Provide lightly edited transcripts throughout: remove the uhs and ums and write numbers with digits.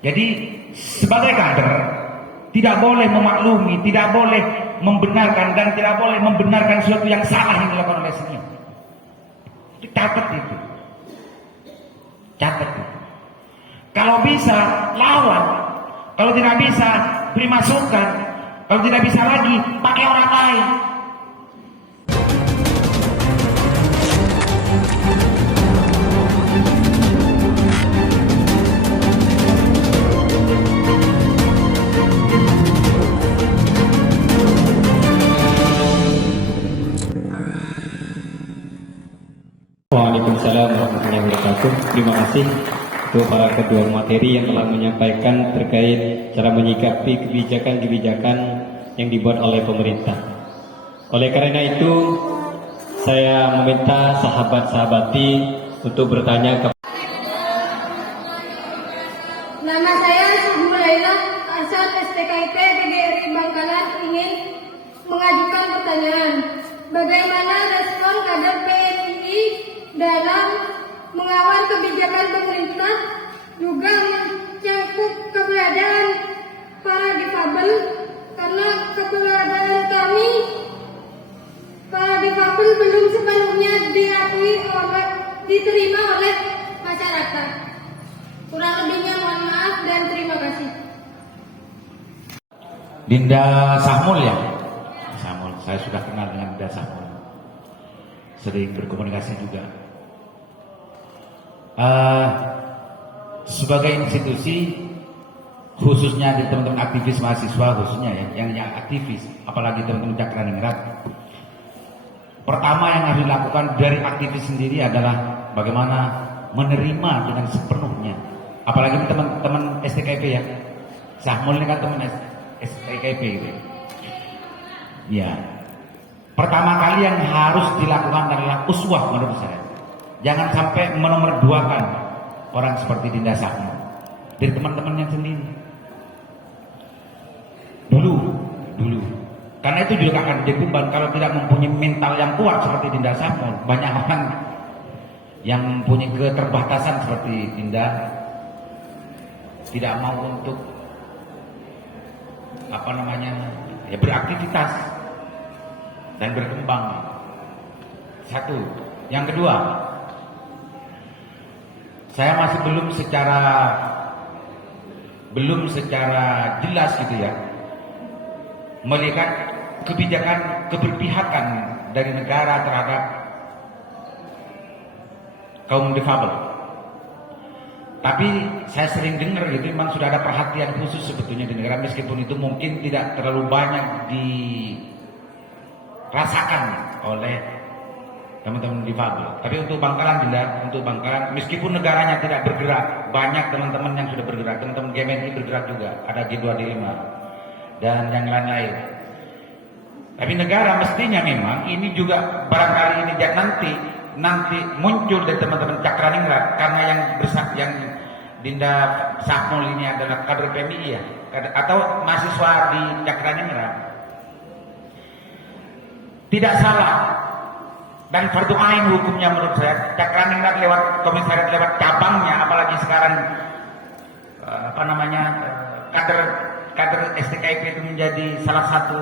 Jadi sebagai kader tidak boleh memaklumi, tidak boleh membenarkan dan tidak boleh membenarkan sesuatu yang salah yang dilakukan oleh senior. Catat itu. Catat itu. Kalau bisa lawan, kalau tidak bisa beri masukan, kalau tidak bisa lagi pakai orang lain. Waalaikumsalam warahmatullahi wabarakatuh. Terima kasih untuk para ketua materi yang telah menyampaikan terkait cara menyikapi kebijakan-kebijakan yang dibuat oleh pemerintah. Oleh karena itu, saya meminta sahabat-sahabati untuk bertanya kepada Nama saya Suhu Laila Asal STKIP PGRI Bangkalan ingin mengajukan pertanyaan. Bagaimana respon kader PMII dalam mengawal kebijakan pemerintah juga mencangkup keberadaan para difabel, karena keberadaan kami para difabel belum sepenuhnya diterima oleh masyarakat. Kurang lebihnya mohon maaf dan terima kasih. Dinda Sahmul ya? Sahmul, saya sudah kenal dengan Dinda Sahmul. Sering berkomunikasi juga. Sebagai institusi, khususnya di teman-teman aktivis mahasiswa, khususnya ya, yang aktivis, apalagi teman-teman Cakraningrat, pertama yang harus dilakukan dari aktivis sendiri adalah bagaimana menerima dengan sepenuhnya. Apalagi teman-teman STKIP ya, Sahmul ini kan teman STKIP gitu. Ya, pertama kali yang harus dilakukan adalah uswah menurut saya. Jangan sampai menomorduakan orang seperti Dinda Sahmul dari teman-temannya sendiri. Dulu, karena itu juga akan jadi beban kalau tidak mempunyai mental yang kuat seperti Dinda Sahmul. Banyak orang yang mempunyai keterbatasan seperti Dinda tidak mau untuk beraktivitas dan berkembang. Satu. Yang kedua, saya masih belum secara jelas gitu ya melihat kebijakan keberpihakan dari negara terhadap kaum difabel. Tapi saya sering dengar gitu, memang sudah ada perhatian khusus sebetulnya di negara, meskipun itu mungkin tidak terlalu banyak dirasakan oleh teman-teman difabel. Tapi untuk Bangkalan meskipun negaranya tidak bergerak, banyak teman-teman yang sudah bergerak, teman-teman GMNI bergerak juga, ada G2D5 dan yang lain-lain. Tapi negara mestinya memang ini juga barangkali ini nanti muncul dari teman-teman Cakraningrat, karena yang Dinda Sahmul ini adalah kader PMII ya, atau mahasiswa di Cakraningrat. Tidak salah dan fardu ain hukumnya menurut saya. Cakraningrat lewat komisariat, lewat cabangnya, apalagi sekarang kader STKIP itu menjadi salah satu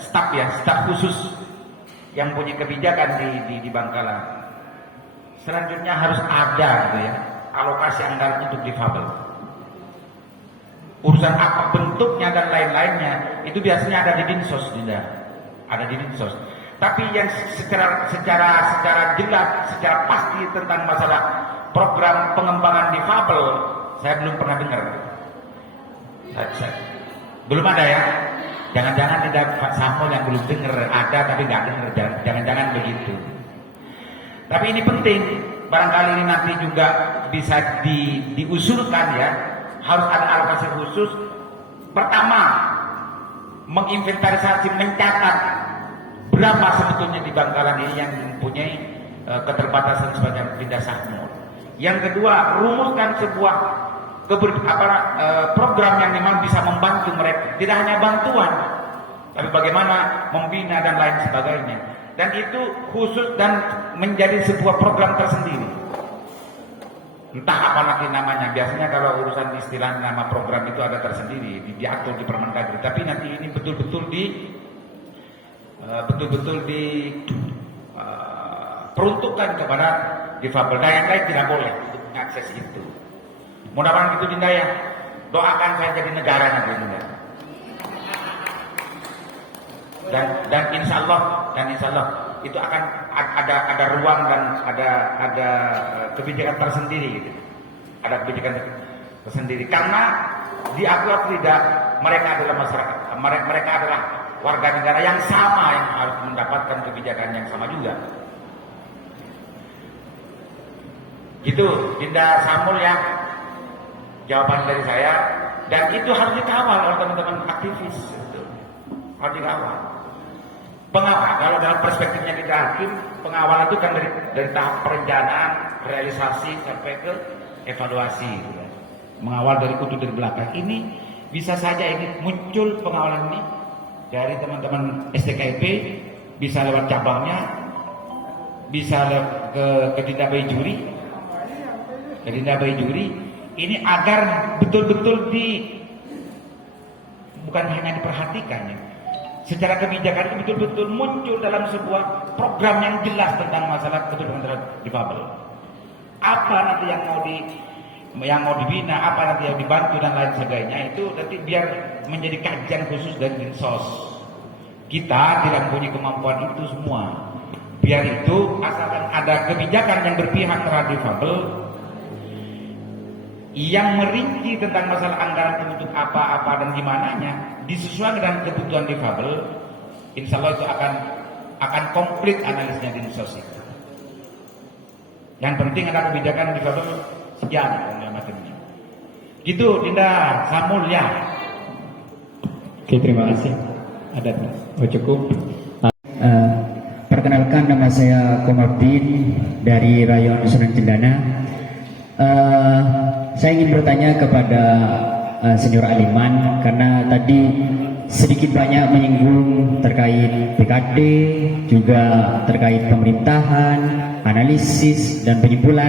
staf khusus yang punya kebijakan di Bangkalan. Selanjutnya harus ada gitu ya, alokasi anggaran untuk difabel. Urusan apa bentuknya dan lain-lainnya itu biasanya ada di Dinsos, ada di Dinsos. Tapi yang secara jelas, secara pasti tentang masalah program pengembangan difabel, saya belum pernah dengar. Belum ada ya. Jangan-jangan tidak Pak Sahmul yang belum dengar, ada tapi nggak dengar, jangan-jangan begitu. Tapi ini penting, barangkali ini nanti juga bisa diusulkan ya, harus ada alokasi khusus. Pertama, menginventarisasi, mencatat berapa sebetulnya di Bangkalan ini yang mempunyai keterbatasan sebanyak Dinda Sahmul. Yang kedua, rumuskan sebuah program yang memang bisa membantu mereka, tidak hanya bantuan, tapi bagaimana membina dan lain sebagainya. Dan itu khusus dan menjadi sebuah program tersendiri. Entah apa nanti namanya. Biasanya kalau urusan istilah nama program itu ada tersendiri, diatur di Permendagri. Tapi nanti ini betul-betul peruntukkan kepada difabel. Nah, yang lain tidak boleh untuk mengakses itu. Mudah-mudahan gitu Dinda ya. Doakan saya jadi negara nanti Dinda. Dan insya Allah itu akan ada ruang dan ada kebijakan tersendiri gitu. Ada kebijakan tersendiri karena diakui atau tidak mereka adalah masyarakat, mereka adalah warga negara yang sama yang harus mendapatkan kebijakan yang sama juga. Gitu, Dinda Samul ya jawaban dari saya, dan itu harus dikawal oleh teman-teman aktivis. Gitu. Harus dikawal. Pengawal, kalau dalam perspektifnya kita hakim, pengawal itu kan dari tahap perencanaan, realisasi sampai ke evaluasi. Gitu. Mengawal dari kudu dari belakang. Ini bisa saja ini muncul pengawalan ini dari teman-teman STKIP, bisa lewat cabangnya, bisa ke Dinda Bayi Juri, ini agar betul-betul bukan hanya diperhatikan ya. Secara kebijakan itu betul-betul muncul dalam sebuah program yang jelas tentang masalah kebutuhan terhadap difabel. Apa nanti yang mau dibina, apa nanti yang dibantu dan lain sebagainya itu nanti biar menjadi kajian khusus dari Dinsos. Kita tidak mempunyai kemampuan itu semua. Biar itu asalkan ada kebijakan yang berpihak terhadap difabel, yang merinci tentang masalah anggaran untuk apa-apa dan gimananya disesuaikan dengan kebutuhan difabel, insya Allah itu akan komplit analisnya di Dinsos itu. Yang penting ada kebijakan difabel sekian dan macamnya. Gitu Dinda Samul ya. Oke, terima kasih. Ada cukup. Perkenalkan, nama saya Komardin dari Rayon Sunan Cendana. Saya ingin bertanya kepada Senior Aliman karena tadi sedikit banyak menyinggung terkait PKD, juga terkait pemerintahan, analisis dan penyimpulan.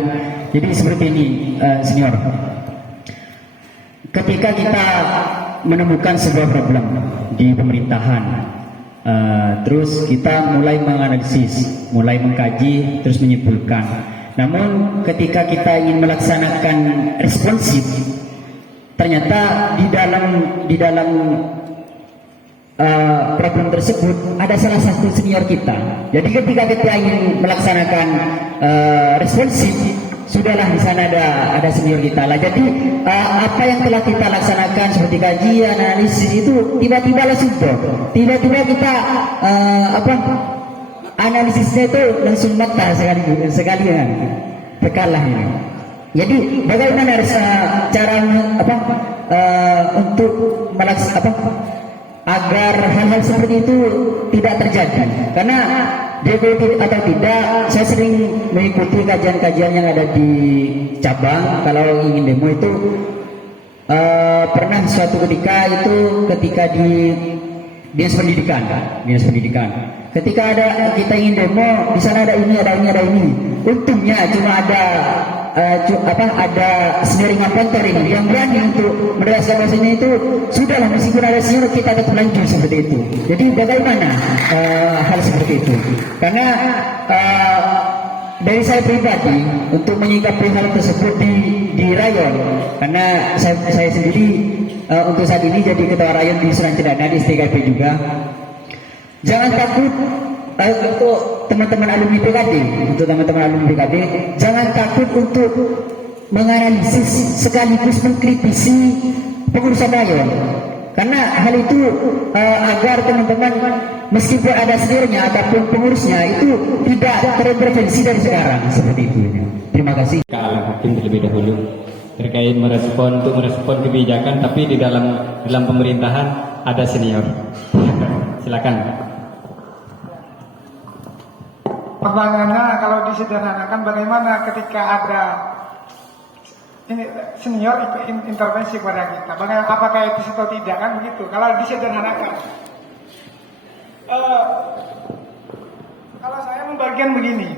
Jadi seperti ini, Senior. Ketika kita menemukan sebuah problem di pemerintahan, terus kita mulai menganalisis, mulai mengkaji, terus menyimpulkan. Namun ketika kita ingin melaksanakan responsif, ternyata di dalam problem tersebut ada salah satu senior kita. Jadi ketika kita ingin melaksanakan responsif, sudahlah di sana ada senior kita lah. Jadi apa yang telah kita laksanakan seperti kajian, analisis itu tiba-tiba langsung tiba-tiba kita analisisnya itu langsung mata sekalian bekalah ini. Jadi bagaimana cara untuk agar hal-hal seperti itu tidak terjadi? Karena DPD atau tidak, saya sering mengikuti kajian-kajian yang ada di cabang. Kalau ingin demo itu pernah suatu ketika di dinas pendidikan. Ketika kita ingin demo, di sana ada ini. Untungnya cuma ada senior ingapanter ini yang berani untuk meneraskan bahasanya itu. Sudahlah, meskipun ada senior, kita tetap lanjut seperti itu. Jadi bagaimana hal seperti itu? Karena dari saya pribadi untuk menyikapi hal tersebut di rayon, karena saya sendiri untuk saat ini jadi ketua rayon di Sunan Cendana di STKP juga. Jangan takut untuk teman-teman alumni PKD, jangan takut untuk menganalisis sekaligus mengkritisi pengurusan rayon. Karena hal itu agar teman-teman meskipun ada seniornya ataupun pengurusnya itu tidak terintervensi dari sekarang seperti itu. Terima kasih. Ke Alam Hakim terlebih dahulu terkait merespon kebijakan, tapi di dalam pemerintahan ada senior. Silakan. Pertanyaannya, kalau disederhanakan bagaimana ketika ada ini senior intervensi kepada kita, bagaimana, apakah itu atau tidak, kan begitu? Kalau disederhanakan, kalau saya membagikan begini,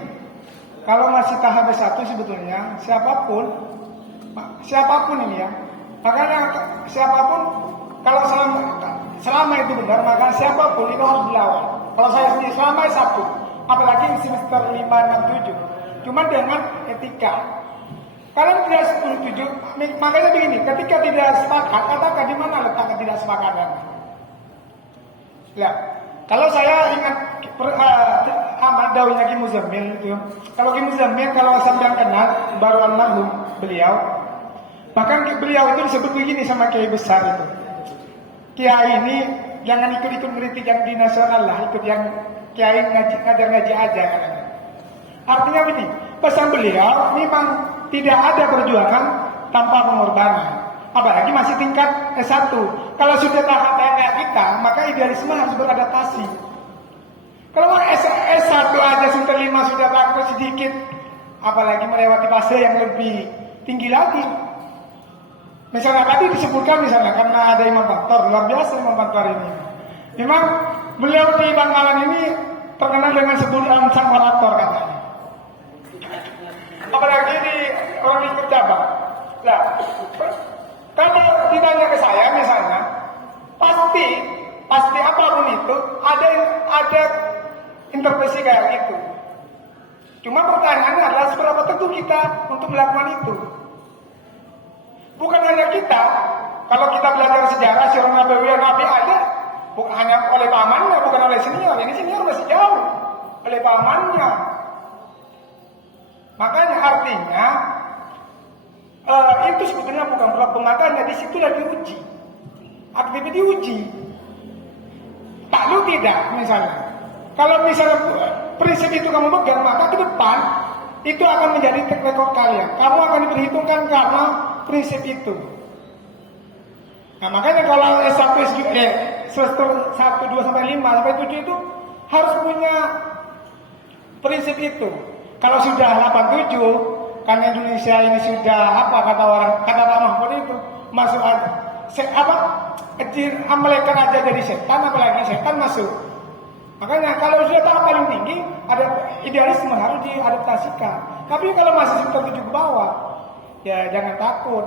kalau masih tahap S1 sebetulnya siapapun ini ya, makanya siapapun kalau selama itu benar, maka siapapun itu harus dilawan. Kalau saya sendiri selama S1, apalagi semester 5, 6, 7, cuma dengan etika. Kalian tidak setuju, makanya begini, ketika tidak sepakat, katakan di mana letak ketidaksepakatan. Ya, kalau saya ingat daunnya Ki Muzammil itu, kalau Ki Muzammil kalau sampai kenal baru almarhum beliau, bahkan beliau itu disebut begini sama kiai besar itu, kiai ini jangan ikut-ikut kritik yang di nasional lah, ikut yang kiai ngajar-ngaji aja katanya. Artinya begini, pesan beliau memang tidak ada perjuangan tanpa pengorbanan. Apalagi masih tingkat S1. Kalau sudah tahap kayak kita, maka idealisme harus beradaptasi. Kalau S1 aja semester 5 sudah takut sedikit, apalagi melewati fase yang lebih tinggi lagi. Misalnya tadi disebutkan misalnya karena ada imam faktor, luar biasa imam faktor ini. Memang beliau di Bangkalan ini terkenal dengan sebutan sang orator katanya. Apalagi di orang ikut cabang. Nah, kalau ditanya ke saya misalnya, pasti apapun itu ada intervensi kayak gitu. Cuma pertanyaannya adalah seberapa teguh kita untuk melakukan itu. Bukan hanya kita, kalau kita belajar sejarah Sirah Nabawiyah Nabi ada, bukan hanya oleh pamannya, bukan oleh senior. Ini senior masih jauh oleh pamannya. Makanya artinya itu sebetulnya bukan problem, makanya di situ lagi uji, aktifnya diuji. Tak lu tidak misalnya. Kalau misalnya prinsip itu kamu pegang, maka ke depan itu akan menjadi track record kalian. Kamu akan diperhitungkan karena prinsip itu. Nah makanya kalau S1, semester 1, 2, sampai 5, sampai 7 itu harus punya prinsip itu. Kalau sudah 8, 7, karena Indonesia ini sudah kata Pak Mahfud itu masuk amalkan aja jadi setan, apalagi setan masuk. Makanya kalau sudah tahap paling tinggi, ada idealisme harus diadaptasikan. Tapi kalau masih semester 7 ke bawah, ya jangan takut.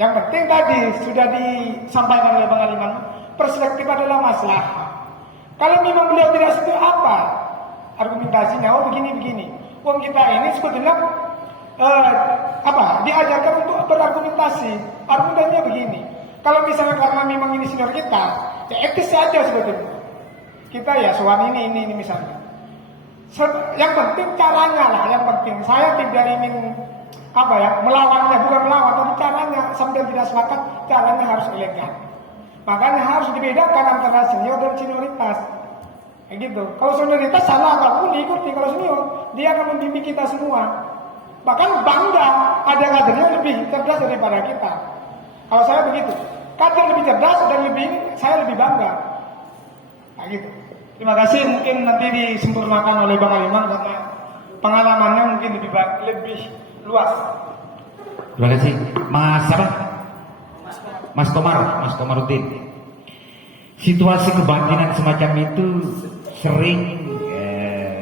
Yang penting tadi sudah disampaikan oleh Bang Aliman, perspektif adalah masalah. Kalau memang beliau tidak setuju apa argumentasinya? Oh begini. Wong kita ini sebetulnya diajarkan untuk berargumentasi. Argumennya begini. Kalau misalnya karena memang ini senior kita, ya etis saja sebetulnya. Kita ya soal ini misalnya. Yang penting caranya lah, yang penting. Saya tidak ingin melawannya, bukan melawan, tapi caranya sambil tidak sepakat, caranya harus elegan. Makanya harus dibedakan antara senior dan senioritas. Kayak gitu. Kalau senioritas salah apapun diikuti, kalau senior dia akan membimbing kita semua. Bahkan bangga ada kadernya lebih cerdas daripada kita. Kalau saya begitu, kader lebih cerdas dan saya lebih bangga. Nah gitu. Terima kasih, mungkin nanti disempurnakan oleh Bang Aliman karena pengalamannya mungkin lebih luas. Terima kasih. Mas Komarudin. Situasi kebatinan semacam itu sering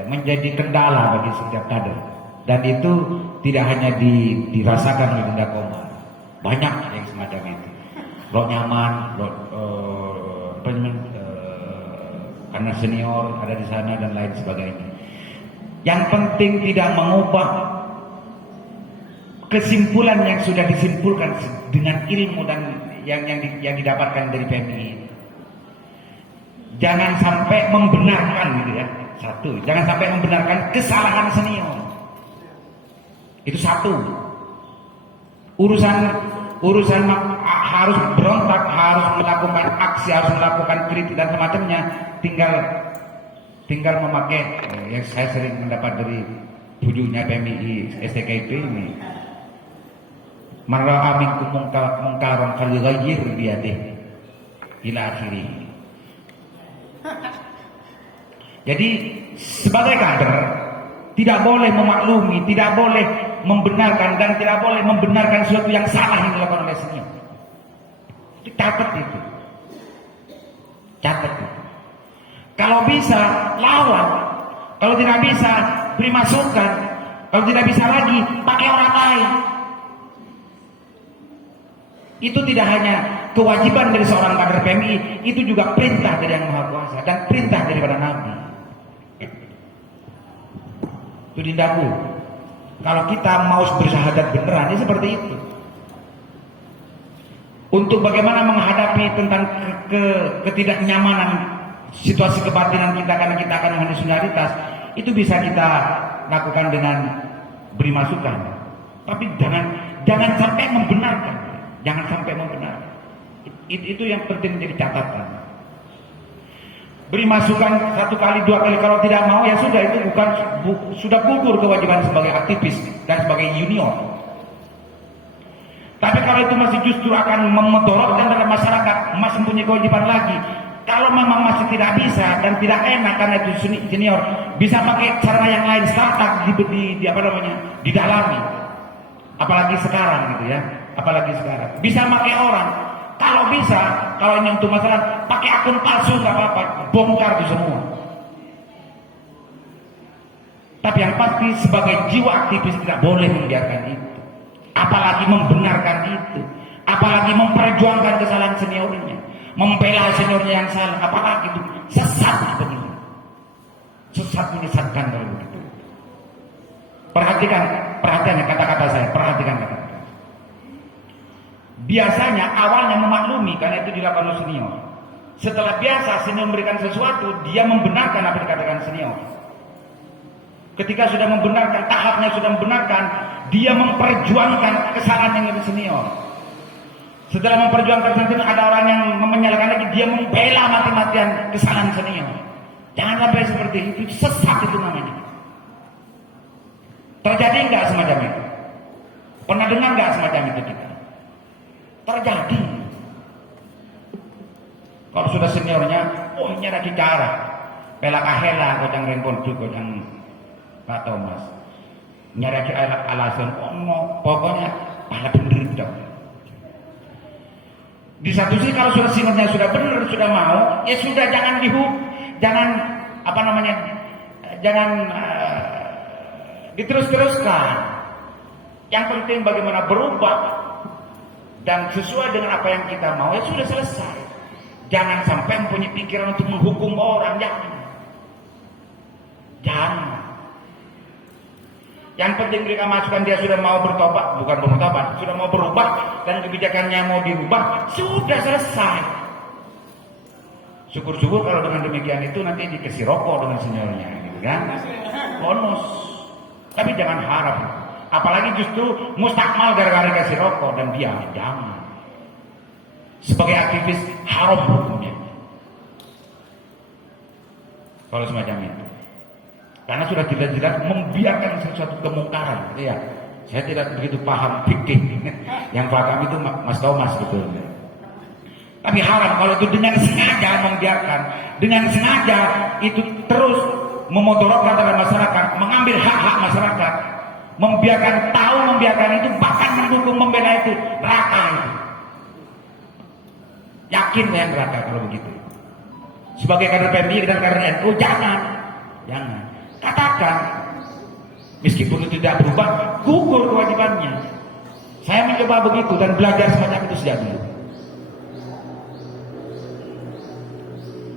menjadi kendala bagi setiap kader, dan itu tidak hanya dirasakan oleh Bunda Komar, banyak yang semacam itu. Lo nyaman, karena senior ada di sana dan lain sebagainya. Yang penting tidak mengubah kesimpulan yang sudah disimpulkan dengan ilmu dan yang didapatkan dari PMI. Jangan sampai membenarkan gitu ya. Satu, jangan sampai membenarkan kesalahan senior. Itu satu. Urusan harus berontak, harus melakukan aksi, harus melakukan kritik dan semacamnya, tinggal memakai yang saya sering mendapat dari bujuknya PMI STKIP ini. Man ra'a minkum munkaran falyughayyir biyadihi ila akhirih. Jadi sebagai kader tidak boleh memaklumi, tidak boleh membenarkan dan tidak boleh membenarkan sesuatu yang salah yang dilakukan oleh senior. Catat itu. Kalau bisa lawan, kalau tidak bisa beri masukan. Kalau tidak bisa lagi, pakai orang lain. Itu tidak hanya kewajiban dari seorang kader PMI, itu juga perintah dari Yang Maha Kuasa dan perintah daripada Nabi. Itu dindaku. Kalau kita mau bersyahadat beneran, ya seperti itu. Untuk bagaimana menghadapi tentang ketidaknyamanan situasi kebatinan kita karena kita akan mengandung solidaritas, itu bisa kita lakukan dengan beri masukan. Tapi jangan sampai membenarkan. Jangan sampai membenarkan. Itu yang penting jadi catatan. Beri masukan 1 kali, 2 kali, kalau tidak mau ya sudah, itu sudah gugur kewajiban sebagai aktivis dan sebagai junior. Tapi kalau itu masih justru akan memudorotkan dalam masyarakat, masih mempunyai kewajiban lagi. Kalau memang masih tidak bisa dan tidak enak karena itu senior, bisa pakai cara yang lain, startup didalami. Apalagi sekarang gitu ya, apalagi sekarang bisa pakai orang. Kalau bisa, kalau ini untuk masalah, pakai akun palsu nggak apa-apa, bongkar itu semua. Tapi yang pasti sebagai jiwa aktivis tidak boleh membiarkan itu, apalagi membenarkan itu, apalagi memperjuangkan kesalahan seniornya, membela seniornya yang salah, apalagi itu sesat seperti itu. Sesat menyesatkan kalau begitu. Perhatikan kata-kata saya, perhatikan kata-kata. Biasanya awalnya memaklumi karena itu dilakukan oleh senior. Setelah biasa senior memberikan sesuatu, dia membenarkan apa yang dikatakan senior. Ketika sudah membenarkan, tahapnya sudah membenarkan, dia memperjuangkan kesalahan yang lebih senior. Setelah memperjuangkan senior, ada orang yang menyalahkan lagi, dia membela mati-matian kesalahan senior. Jangan sampai seperti itu, sesat itu namanya. Terjadi enggak semacam itu? Pernah dengar enggak semacam itu kita? Terjadi. Kalau sudah seniornya, oh ini ada cara. Pela kahela, kocang rengkon juga, kocang Pak Thomas. Nyari alasan, oh no, pokoknya pala bener dong. Di satu sisi kalau sudah seniornya sudah benar, sudah mau, ya sudah jangan diterus-teruskan. Yang penting bagaimana berubah dan sesuai dengan apa yang kita mau, ya sudah selesai. Jangan sampai mempunyai pikiran untuk menghukum orang, jangan. Yang penting mereka masukan, dia sudah mau bertobat, bukan bertobat, sudah mau berubah dan kebijakannya mau dirubah, sudah selesai. Syukur-syukur kalau dengan demikian itu nanti dikasih rokok dengan seniornya, gitu kan? Bonus. Tapi jangan harap. Apalagi justru mustakmal gara-gara kasih rokok dan dia jangan. Sebagai aktivis haram hukumnya. Kalau semacam itu. Karena sudah jelas-jelas membiarkan sesuatu kemungkaran. Ya, saya tidak begitu paham fikih. Yang paham itu Mas Thomas betulnya. Tapi haram kalau itu dengan sengaja membiarkan, dengan sengaja itu terus memodorotkan dalam masyarakat, mengambil hak-hak masyarakat. Membiarkan itu, bahkan mendukung membela itu, neraka itu. Yakin ya neraka kalau begitu. Sebagai kader PMI dan kader NU, jangan. Katakan, meskipun itu tidak berubah, gugur kewajibannya. Saya mencoba begitu dan belajar semacam itu sejak dulu.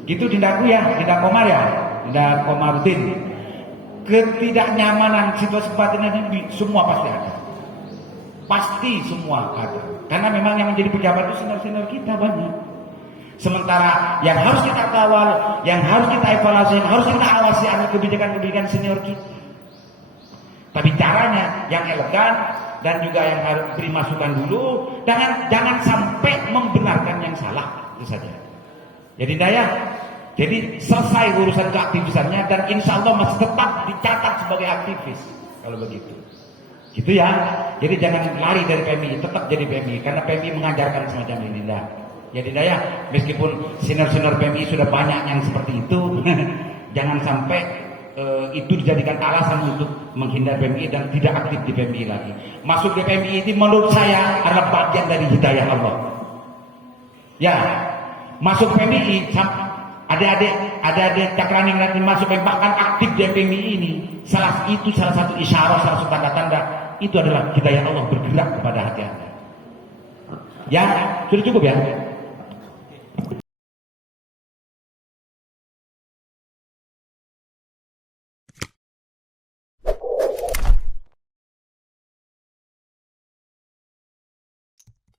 Gitu Dindaku ya, Dinda Komar ya, Dinda Komarudin. Ketidaknyamanan situasi batin ini semua pasti ada. Pasti semua ada. Karena memang yang menjadi pejabat itu senior-senior kita banyak. Sementara yang harus kita kawal, yang harus kita evaluasi, yang harus kita awasi adalah kebijakan-kebijakan senior kita. Tapi caranya yang elegan dan juga yang harus beri masukan dulu. Jangan sampai membenarkan yang salah. Itu saja. Jadi selesai urusan keaktivisannya dan insya Allah masih tetap dicatat sebagai aktivis kalau begitu. Gitu ya. Jadi jangan lari dari PMI, tetap jadi PMI karena PMI mengajarkan semacam ini dah. Jadi meskipun senior-senior PMI sudah banyak yang seperti itu, jangan sampai itu dijadikan alasan untuk menghindar PMI dan tidak aktif di PMI lagi. Masuk di PMI itu menurut saya adalah bagian dari hidayah Allah. Ya, masuk PMI adik-adik Cakrani nanti masuk yang bahkan aktif di FMI ini, salah satu isyarat, salah satu tanda-tanda itu adalah hidayah Allah bergerak kepada hati Anda. Ya, sudah cukup ya.